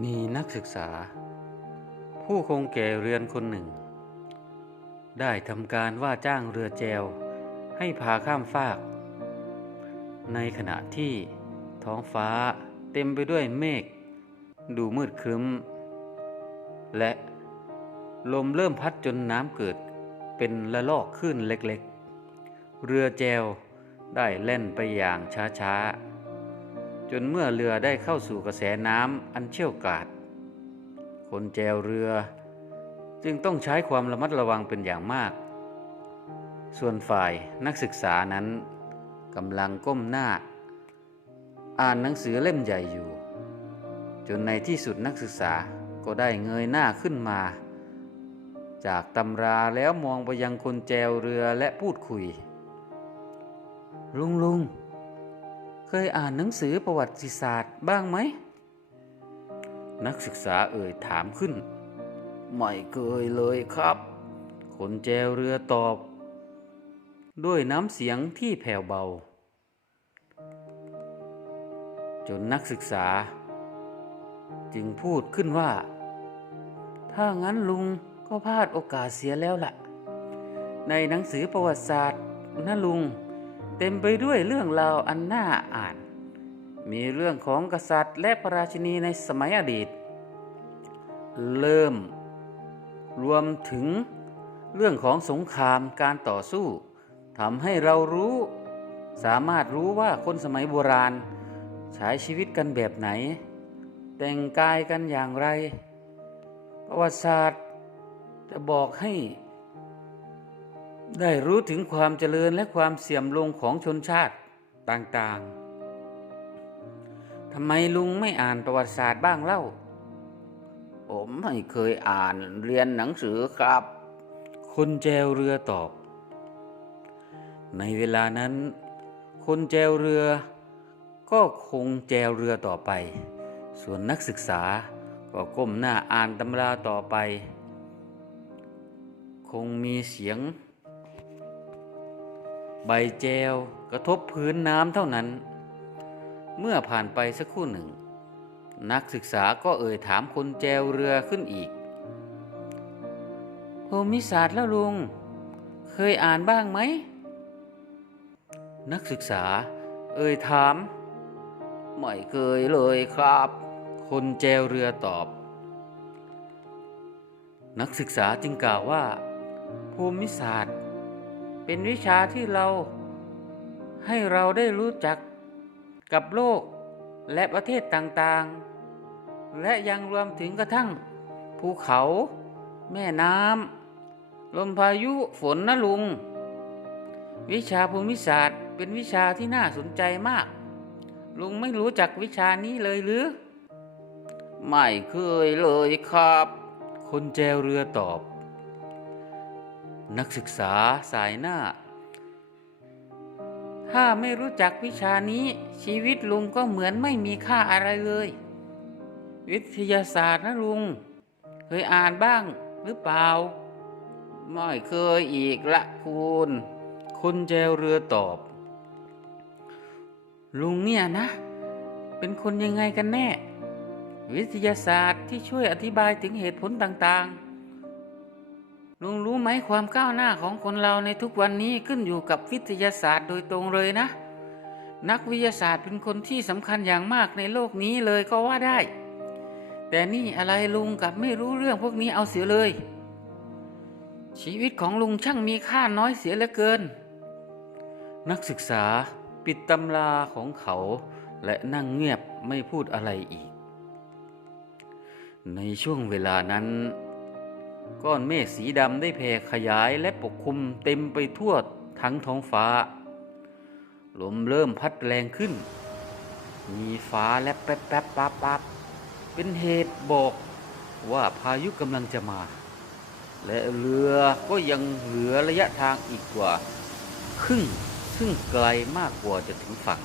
มีนักศึกษา ผู้คงแก่เรือนคนหนึ่ง ได้ทำการว่าจ้างเรือแจว ให้พาข้ามฟาก ในขณะที่ท้องฟ้าเต็มไปด้วยเมฆดูมืดครึ้ม และลมเริ่มพัดจนน้ำเกิดเป็นละลอกขึ้นเล็กๆ เรือแจวได้แล่นไปอย่างช้าๆ จนเมื่อเรือได้เข้าสู่กระแสน้ำอันเชี่ยวกราดคนแจวเรือ จึงต้องใช้ความระมัดระวังเป็นอย่างมาก ส่วนฝ่ายนักศึกษานั้นกำลังก้มหน้า อ่านหนังสือเล่มใหญ่อยู่ จนในที่สุดนักศึกษาก็ได้เงยหน้าขึ้นมา จากตำราแล้วมองไปยังคนแจวเรือและพูดคุย ลุงลุง เคยอ่านหนังสือประวัติศาสตร์บ้างไหม นักศึกษาเอ่ยถามขึ้น ไม่เคยเลยครับ คนแจวเรือตอบ ด้วยน้ำเสียงที่แผ่วเบา จนนักศึกษา จึงพูดขึ้นว่า ถ้างั้นลุงก็พลาดโอกาสเสียแล้วล่ะ ในหนังสือประวัติศาสตร์นะลุง เต็มไปด้วยเรื่องราวอันน่าอ่าน มีเรื่องของกษัตริย์และพระราชินีในสมัยอดีต เริ่ม รวมถึงเรื่องของสงครามการต่อสู้ทำให้เรารู้สามารถรู้ว่าคนสมัยโบราณ ใช้ชีวิตกันแบบไหน แต่งกายกันอย่างไร ประวัติศาสตร์จะบอกให้ ได้รู้ถึงความเจริญและความเสื่อมลงของชนชาติต่างๆ ทำไมลุงไม่อ่านประวัติศาสตร์บ้างเล่า ผมไม่เคยอ่านเรียนหนังสือครับ คนแจวเรือตอบ ในเวลานั้น คนแจวเรือ ก็คงแจวเรือต่อไป ส่วนนักศึกษาก็ก้มหน้าอ่านตำราต่อไป คงมีเสียง ใบแจวกระทบพื้นน้ำเท่านั้น เมื่อผ่านไปสักครู่หนึ่ง นักศึกษาก็เอ่ยถามคนแจวเรือขึ้นอีกภูมิศาสตร์แล้วลุง เคยอ่านบ้างไหม นักศึกษา เอ่ยถาม ไม่เคยเลยครับ คนแจวเรือตอบ นักศึกษาจึงกล่าวว่า ภูมิศาสตร์ เป็นวิชาที่เราให้เราได้รู้จักกับโลกและประเทศต่างๆ และยังรวมถึงกระทั่ง ภูเขา แม่น้ำลมพายุฝนนะลุง วิชาภูมิศาสตร์เป็นวิชาที่น่าสนใจมาก ลุงไม่รู้จักวิชานี้เลยหรือ ไม่เคยเลยครับ คนแจวเรือตอบ นักศึกษาสายหน้า ถ้าไม่รู้จักวิชานี้ชีวิตลุงก็เหมือนไม่มีค่าอะไรเลย วิทยาศาสตร์นะลุง เคยอ่านบ้างหรือเปล่า ไม่เคยอีกละคุณคนแจวเรือตอบ ลุงเนี่ยนะ เป็นคนยังไงกันแน่ วิทยาศาสตร์ที่ช่วยอธิบายถึงเหตุผลต่างๆ ลุงรู้ไหมความก้าวหน้าของคนเราในทุกวันนี้ขึ้นอยู่กับวิทยาศาสตร์โดยตรงเลยนะ นักวิทยาศาสตร์เป็นคนที่สำคัญอย่างมากในโลกนี้เลยก็ว่าได้ แต่นี่อะไรลุงกับไม่รู้เรื่องพวกนี้เอาเสียเลย ชีวิตของลุงช่างมีค่าน้อยเสียเหลือเกิน นักศึกษาปิดตำราของเขาและนั่งเงียบไม่พูดอะไรอีก ในช่วงเวลานั้น ก้อนเมฆสีดำได้แผ่ขยายและปกคลุมเต็มไปทั่วทั้งท้องฟ้า ลมเริ่มพัดแรงขึ้น มีฟ้าและแป๊บแป๊บปั๊บปั๊บเป็นเหตุบอกว่าพายุกำลังจะมา และเรือก็ยังเหลือระยะทางอีกกว่า ครึ่งซึ่งไกลมากกว่าจะถึงฝั่ง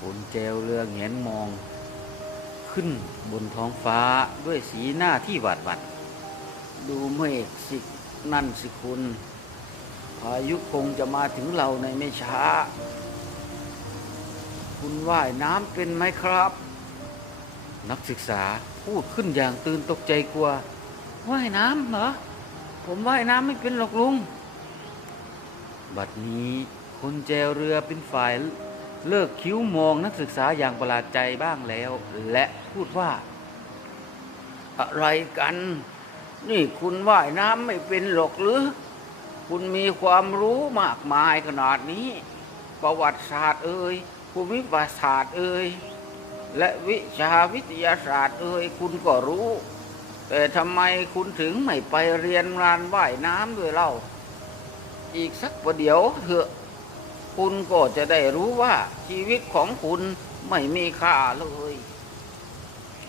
บนแจวเรือแงนมอง ขึ้นบนท้องฟ้าด้วยสีหน้าที่หวาดหวั่น ดูเมฆสินั่นสิคุณ พายุคงจะมาถึงเราในไม่ช้า คุณว่ายน้ำเป็นไหมครับ นักศึกษาพูดขึ้นอย่างตื่นตกใจกลัว ว่ายน้ำเหรอ ผมว่ายน้ำไม่เป็นหรอกลุง บัดนี้คนแจวเรือเป็นฝ่ายเลิกคิ้วมองนักศึกษาอย่างประหลาดใจบ้างแล้ว และพูดว่า อะไรกัน นี่คุณว่ายน้ำไม่เป็นหรอกหรือ คุณมีความรู้มากมายขนาดนี้ ประวัติศาสตร์เอ่ยภูมิศาสตร์เอ่ยและวิชาวิทยาศาสตร์เอ่ยคุณก็รู้ แต่ทำไมคุณถึงไม่ไปเรียนงานว่ายน้ำด้วยเล่า อีกสักประเดี๋ยวเถอะ คุณก็จะได้รู้ว่าชีวิตของคุณไม่มีค่าเลย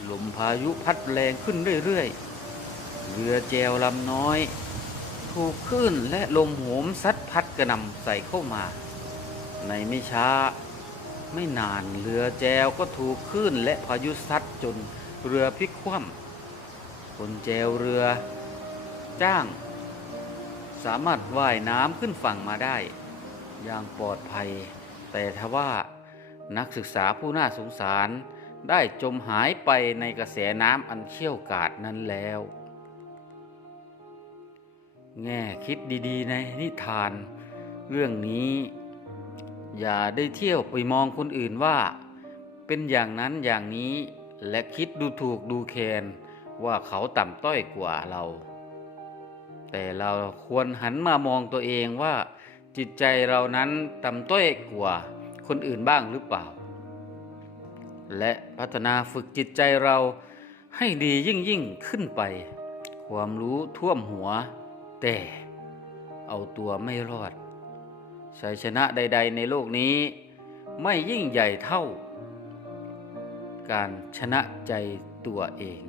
ลมพายุพัดแรงขึ้นเรื่อยๆ เรือแจวลำน้อย ถูกคลื่นและลมโหมซัดพัดกระหน่ำใส่เข้ามา ในไม่ช้า ไม่นานเรือแจวก็ถูกคลื่นและพายุซัดจนเรือพลิกคว่ำคนแจวเรือ จ้าง สามารถว่ายน้ำขึ้นฝั่งมาได้ อย่างปลอดภัย แต่ทว่านักศึกษาผู้น่าสงสารได้จมหายไปในกระแสน้ำอันเชี่ยวกาดนั้นแล้ว แง่คิดดีๆ ในนิทาน เรื่องนี้ อย่าได้เที่ยวไปมองคนอื่นว่า เป็นอย่างนั้นอย่างนี้และคิดดูถูกดูแคลนว่าเขาต่ำต้อยกว่าเรา แต่เราควรหันมามองตัวเองว่า จิตใจเรานั้นต่ำต้อยกว่าคนอื่นบ้างหรือเปล่า และพัฒนาฝึกจิตใจเราให้ดียิ่งยิ่งขึ้นไป ความรู้ท่วมหัว แต่เอาตัวไม่รอดชัยชนะใด ๆ ในโลกนี้ ไม่ยิ่งใหญ่เท่า การชนะใจตัวเอง